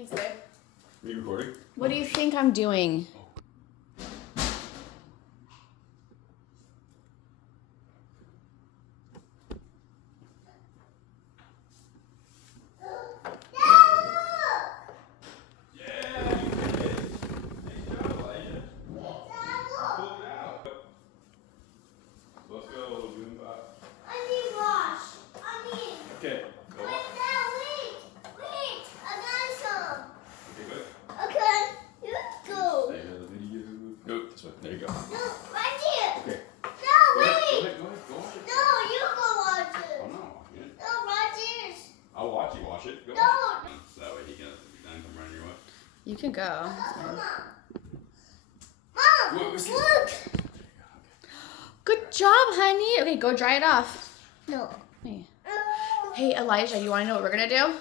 Thanks, babe. Are you recording? What do you think I'm doing? Okay, go up. Wait, I got some. Okay, good. Okay, you go. Stay in the video. Go this way. There you go. No, right here. Okay. No, Go wait. ahead, go ahead, go watch it. No, you go watch I'm it. not watching it. No, right here. I'll watch you watch it. Go No. watch it. So that way he can come running your way. You can go. Mom. Look, what's this? Look. Good job, honey. Okay, go dry it off. No. Hey. Hey, Elijah, you want to know what we're going to do?